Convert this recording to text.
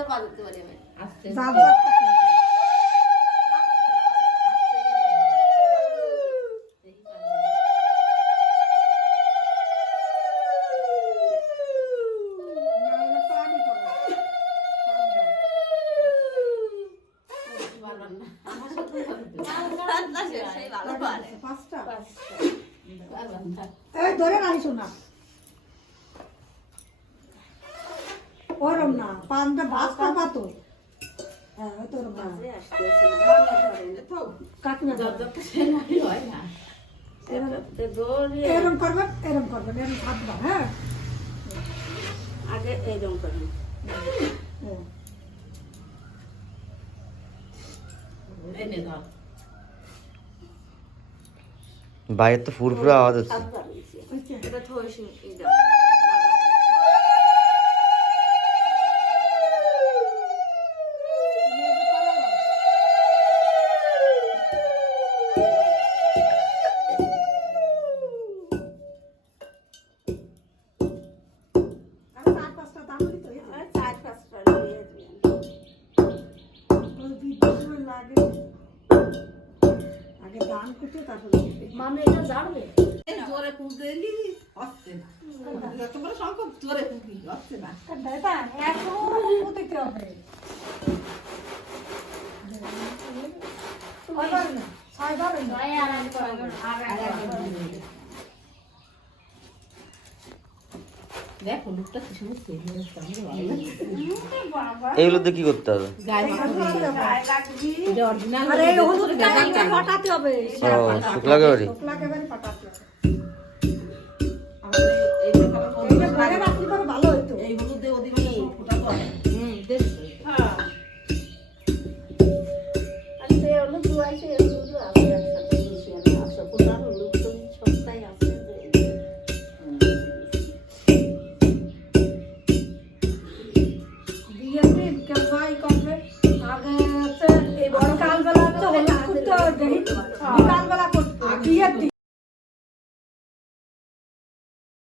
সুন্দর বাজাতে পারি আমি। ধরে নাই শোনা ওরম না পানটা ভাত খাবা তো এরম করবেন এরম করবেন এরম খাতবা। হ্যাঁ আগে এরকম করবেন। বাইরে তো ফুরফুরা আওয়াজ হচ্ছে। এটা থইস এটা আগে দান করতে তারপরে মামা এটা জানবে জোরে কুঁদে এলি হচ্ছে না, যত বড় সংকট জোরে কুঁদি হচ্ছে না। দাদা এখন দিতে হবে ছয়বার দেখো লোকটা কি সমস্যা এগুলো দিয়ে কি করতে হবে? ফটাতে হবে ও শুক্লা গাড়ি ভালো হইতো এই হলুদে অধিবাসী ফোটাতে হয়। বিকালবেলা করতো বিয়ের দিন